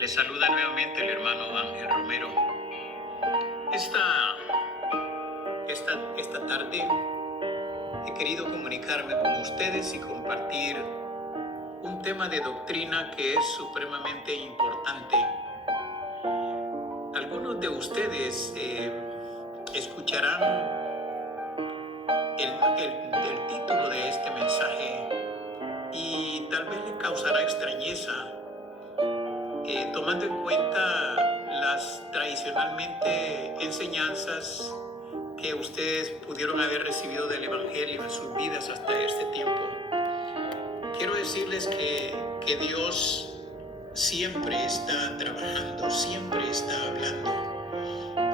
Les saluda nuevamente el hermano Ángel Romero. Esta tarde he querido comunicarme con ustedes y compartir un tema de doctrina que es supremamente importante. Algunos de ustedes escucharán el título de este mensaje y tal vez les causará extrañeza, tomando en cuenta las tradicionalmente enseñanzas que ustedes pudieron haber recibido del Evangelio en sus vidas hasta este tiempo. Quiero decirles que Dios siempre está trabajando, siempre está hablando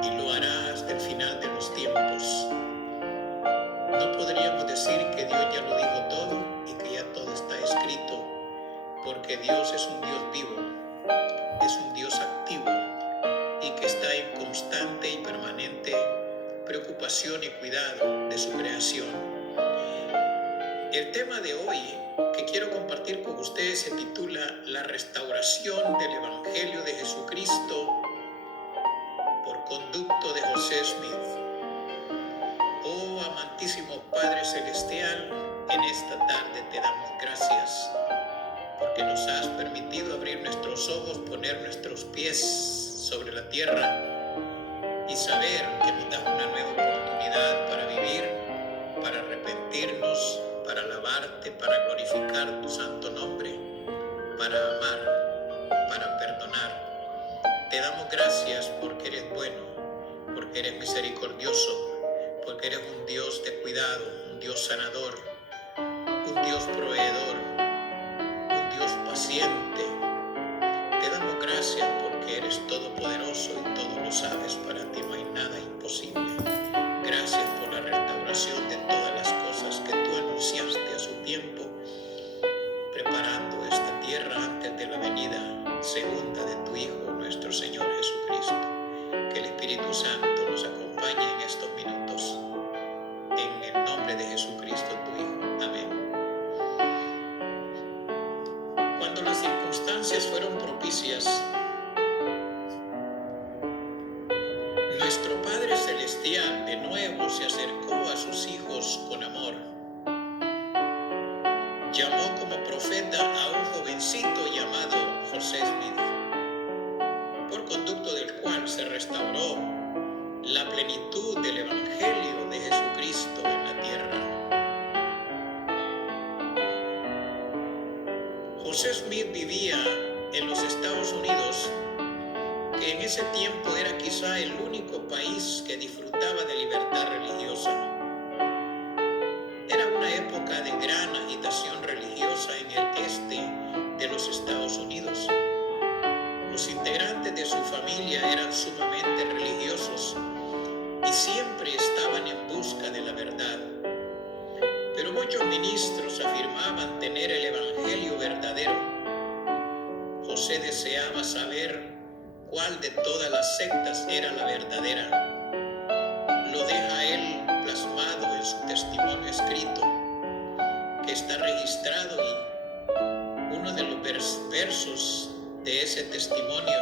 y lo hará hasta el final de los tiempos. No podríamos decir que Dios ya lo dijo todo y que ya todo está escrito, porque Dios es un Dios vivo, es un Dios activo y que está en constante y permanente preocupación y cuidado de su creación. El tema de hoy que quiero compartir con ustedes se titula La restauración del Evangelio de Jesucristo por conducto de José Smith. Oh amantísimo Padre Celestial, en esta tarde te damos gracias porque nos has permitido abrir nuestros ojos, poner nuestros pies sobre la tierra y saber que nos das una nueva oportunidad para vivir, para arrepentirnos, para alabarte, para glorificar tu santo nombre, para amar, para perdonar. Te damos gracias porque eres bueno, porque eres misericordioso, porque eres un Dios de cuidado, un Dios sanador, un Dios proveedor, un Dios paciente. Te damos gracias porque eres todopoderoso y todo lo sabes. Para ti no hay nada imposible. Gracias por la restauración de todas las cosas que tú anunciaste a su tiempo, preparando esta tierra antes de la venida segunda de tu Hijo, nuestro Señor Jesucristo. Que el Espíritu Santo nos acompañe en estos minutos. En el nombre de Jesucristo, tu Hijo. Amén. Cuando las circunstancias fueron propicias, nuestro Padre Celestial de nuevo se acercó a sus hijos con amor. Llamó como profeta a un jovencito llamado José Smith, por conducto del cual se restauró la plenitud del Evangelio de Jesucristo en la tierra. José Smith vivía en los Estados Unidos, que en ese tiempo era quizá el único país que disfrutaba de libertad religiosa. Era una época de gran agitación religiosa en el este de los Estados Unidos. Los integrantes de su familia eran sumamente religiosos y siempre estaban en busca de la verdad. Pero muchos ministros afirmaban tener el Evangelio verdadero. José deseaba saber cuál de todas las sectas era la verdadera. Lo deja él plasmado en su testimonio escrito, que está registrado, y uno de los versos de ese testimonio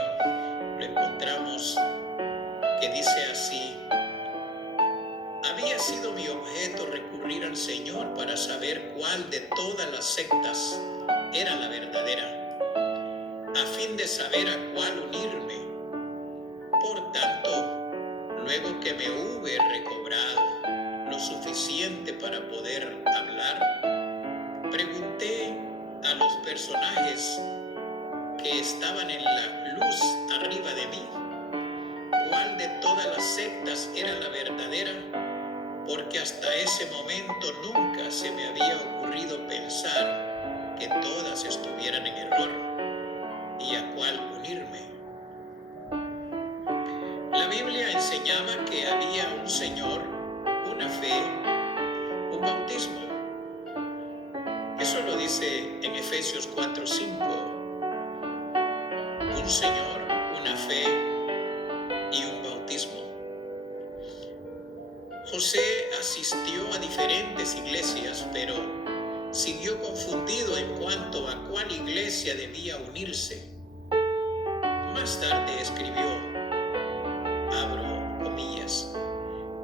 lo encontramos que dice así: había sido mi objeto recurrir al Señor para saber cuál de todas las sectas era la verdadera, a fin de saber a cuál unirme. Por tanto, luego que me hube recobrado lo suficiente para poder hablar, pregunté a los personajes que estaban en la luz arriba de mí cuál de todas las sectas era la verdadera, porque hasta ese momento nunca se me había ocurrido pensar que todas estuvieran en error y a cuál unirme. La Biblia enseñaba que había un Señor, una fe, un bautismo. Eso lo dice en Efesios 4:5. Un Señor, una fe y un bautismo. José asistió a diferentes iglesias, pero siguió confundido en cuanto a cuál iglesia debía unirse. Más tarde escribió, abro comillas,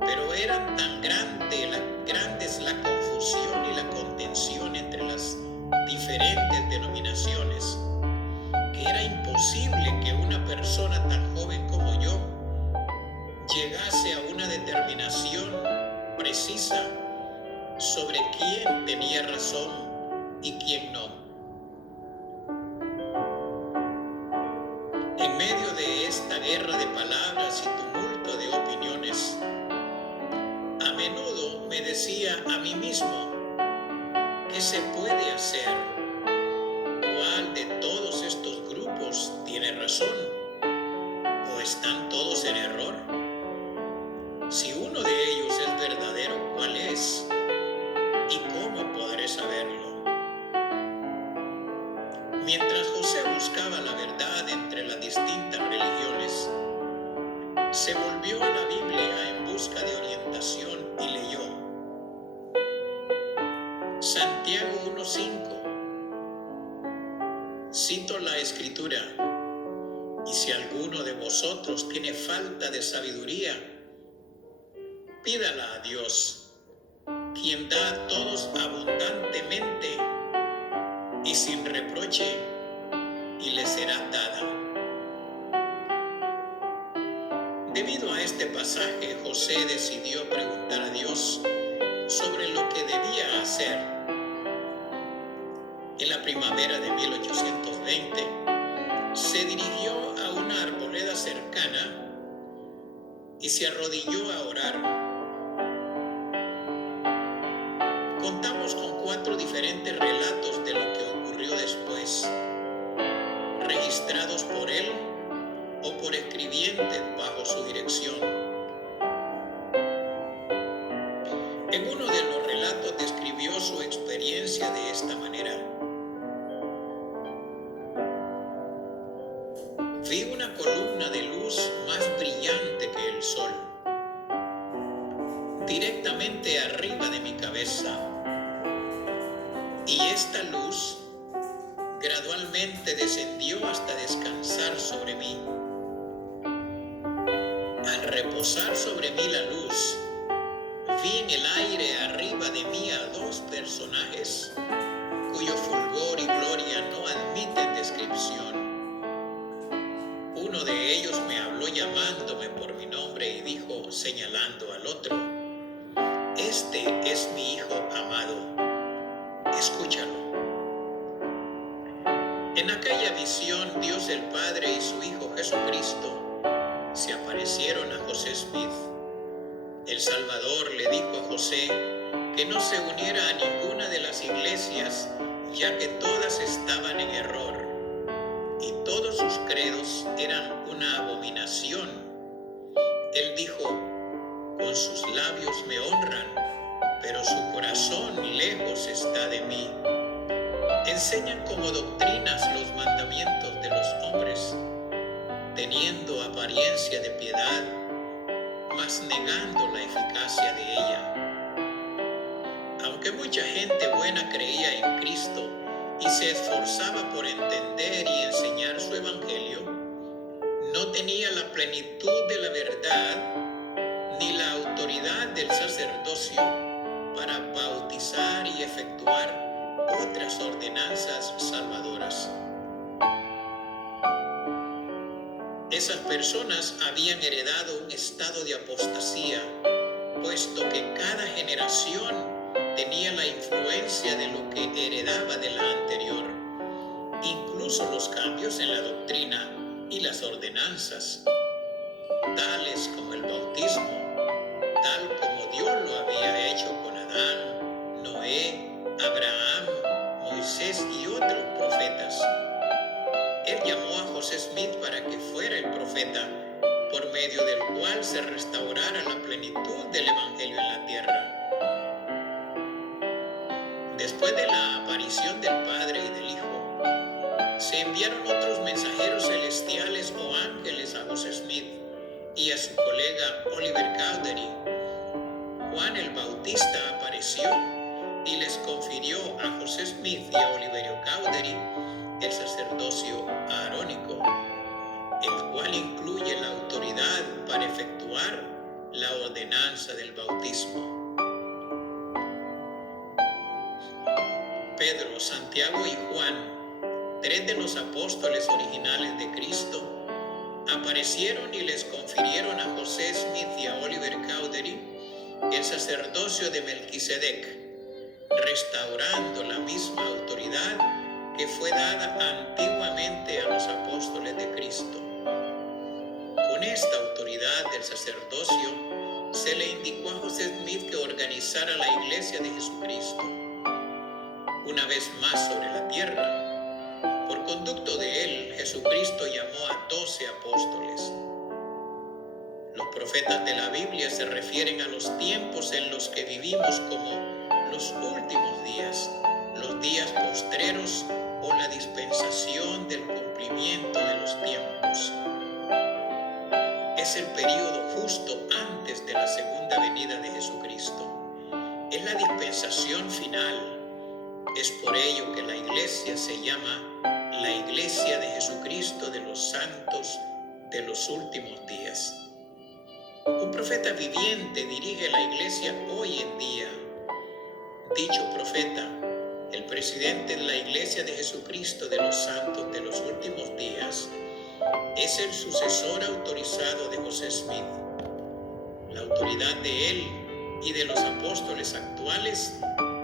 pero eran tan grandes la confusión y la contención entre las diferentes denominaciones que era imposible que una persona tan joven como yo llegase a una determinación precisa sobre quién tenía razón y quién no. En medio de esta guerra de palabras y tumulto de opiniones, a menudo me decía a mí mismo, ¿qué se puede hacer? ¿Cuál de todos estos grupos tiene razón? ¿O están todos en error? Si uno de ellos es verdadero, ¿cuál es? ¿Y cómo podré saberlo? Mientras José buscaba la verdad entre las distintas religiones, se volvió a la Biblia en busca de orientación y leyó Santiago 1:5. Cito la escritura, y si alguno de vosotros tiene falta de sabiduría, pídala a Dios, quien da a todos abundantemente y sin reproche, y le será dada. Debido a este pasaje, José decidió preguntar a Dios sobre lo que debía hacer. En la primavera de 1820, se dirigió a una arboleda cercana y se arrodilló a orar. Contamos con 4 diferentes relatos de lo que ocurrió después, registrados por él o por escribientes bajo su dirección. En uno de los relatos describió su experiencia de esta manera. Vi una columna de luz más brillante que el sol, directamente arriba de mi cabeza, y esta luz gradualmente descendió hasta descansar sobre mí. Al reposar sobre mí la luz, vi en el aire arriba de mí a 2 personajes cuyo fulgor y gloria no admiten descripción. Uno de ellos me habló llamándome por mi nombre y dijo, señalando al otro, este es mi Hijo amado, escúchalo. En aquella visión, Dios el Padre y su Hijo Jesucristo se aparecieron a José Smith. El Salvador le dijo a José que no se uniera a ninguna de las iglesias, ya que todas estaban en error y todos sus credos eran una abominación. Él dijo, con sus labios me honran, pero su corazón lejos está de mí. Enseñan como doctrinas los mandamientos de los hombres, teniendo apariencia de piedad, mas negando la eficacia de ella. Aunque mucha gente buena creía en Cristo y se esforzaba por entender y enseñar su evangelio, no tenía la plenitud de la verdad ni la autoridad del sacerdocio para bautizar y efectuar otras ordenanzas salvadoras. Esas personas habían heredado un estado de apostasía, puesto que cada generación tenía la influencia de lo que heredaba de la anterior, incluso los cambios en la doctrina y las ordenanzas, tales como el bautismo, tal como Dios lo había hecho con Adán, Noé, Abraham, Moisés y otros profetas. Él llamó a José Smith para que fuera el profeta, por medio del cual se restaurara la plenitud del evangelio en la tierra. Después de la aparición del Padre y del Hijo, se enviaron otros mensajeros celestiales o ángeles a José Smith y a su colega Oliver Cowdery. Juan el Bautista apareció y les confirió a José Smith y a Oliverio Cowdery el sacerdocio aarónico. la ordenanza del bautismo. Pedro, Santiago y Juan, 3 de los apóstoles originales de Cristo, aparecieron y les confirieron a José Smith y a Oliver Cowdery el sacerdocio de Melquisedec, restaurando la misma autoridad que fue dada antiguamente a los apóstoles de Cristo. Con esta autoridad del sacerdocio se le indicó a José Smith que organizara la Iglesia de Jesucristo, una vez más sobre la tierra. Por conducto de él, Jesucristo llamó a 12 apóstoles. Los profetas de la Biblia se refieren a los tiempos en los que vivimos como los últimos días, los días postreros o la dispensación del cumplimiento de los tiempos. Es el período justo antes de la segunda venida de Jesucristo. Es la dispensación final. Es por ello que la iglesia se llama la Iglesia de Jesucristo de los Santos de los Últimos Días. Un profeta viviente dirige la iglesia hoy en día. Dicho profeta, el presidente de la Iglesia de Jesucristo de los Santos de los Últimos Días, es el sucesor autorizado de José Smith. La autoridad de él y de los apóstoles actuales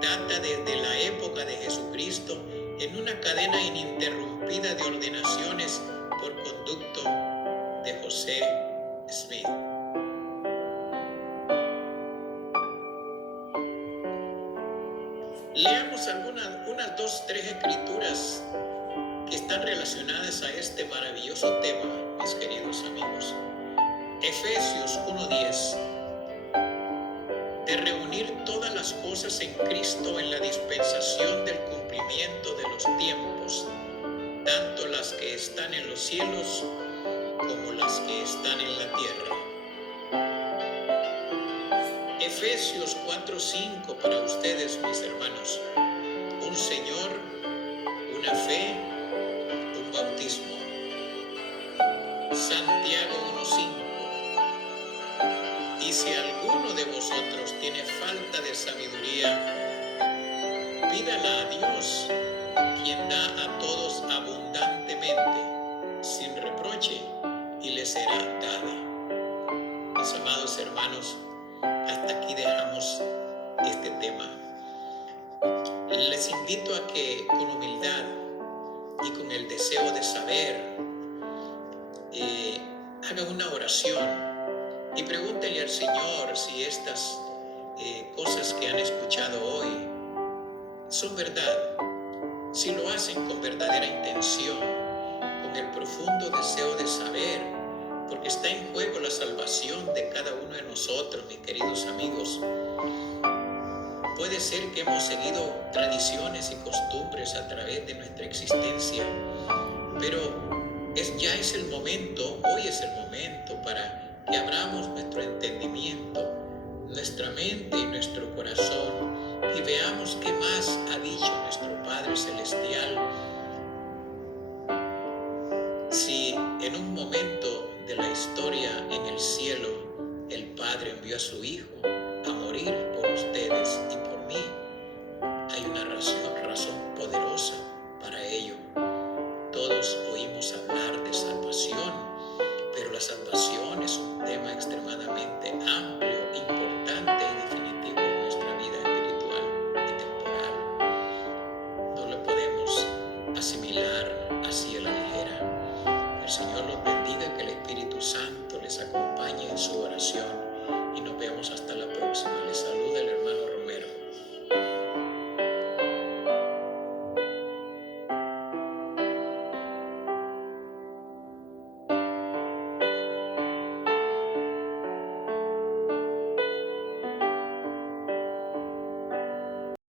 data desde la época de Jesucristo en una cadena ininterrumpida de ordenaciones por conducto de José Smith. Leamos unas 2-3 escrituras que están relacionadas a este maravilloso tema, mis queridos amigos. Efesios 1:10. De reunir todas las cosas en Cristo en la dispensación del cumplimiento de los tiempos, tanto las que están en los cielos como las que están en la tierra. Efesios 4:5 para ustedes, mis hermanos. Un Señor, una fe, un bautismo. Santiago 1:5. Y si alguno de vosotros tiene falta de sabiduría, pídala a Dios, quien da a todos abundantemente, sin reproche, y le será dada. Mis amados hermanos, hasta aquí dejamos este tema. Les invito a que con humildad y con el deseo de saber, hagan una oración y pregúntenle al Señor si estas cosas que han escuchado hoy son verdad, si lo hacen con verdadera intención, con el profundo deseo de saber, porque está en juego la salvación de cada uno de nosotros, mis queridos amigos. Puede ser que hemos seguido tradiciones y costumbres a través de nuestra existencia, pero ya es el momento, hoy es el momento para que abramos nuestro entendimiento, nuestra mente y nuestro corazón y veamos qué más ha dicho nuestro Padre Celestial. Si en un momento de la historia en el cielo el Padre envió a su Hijo a morir por ustedes y por mí, hay una razón poderosa para ello. Todos oímos hablar de salvación, pero la salvación es un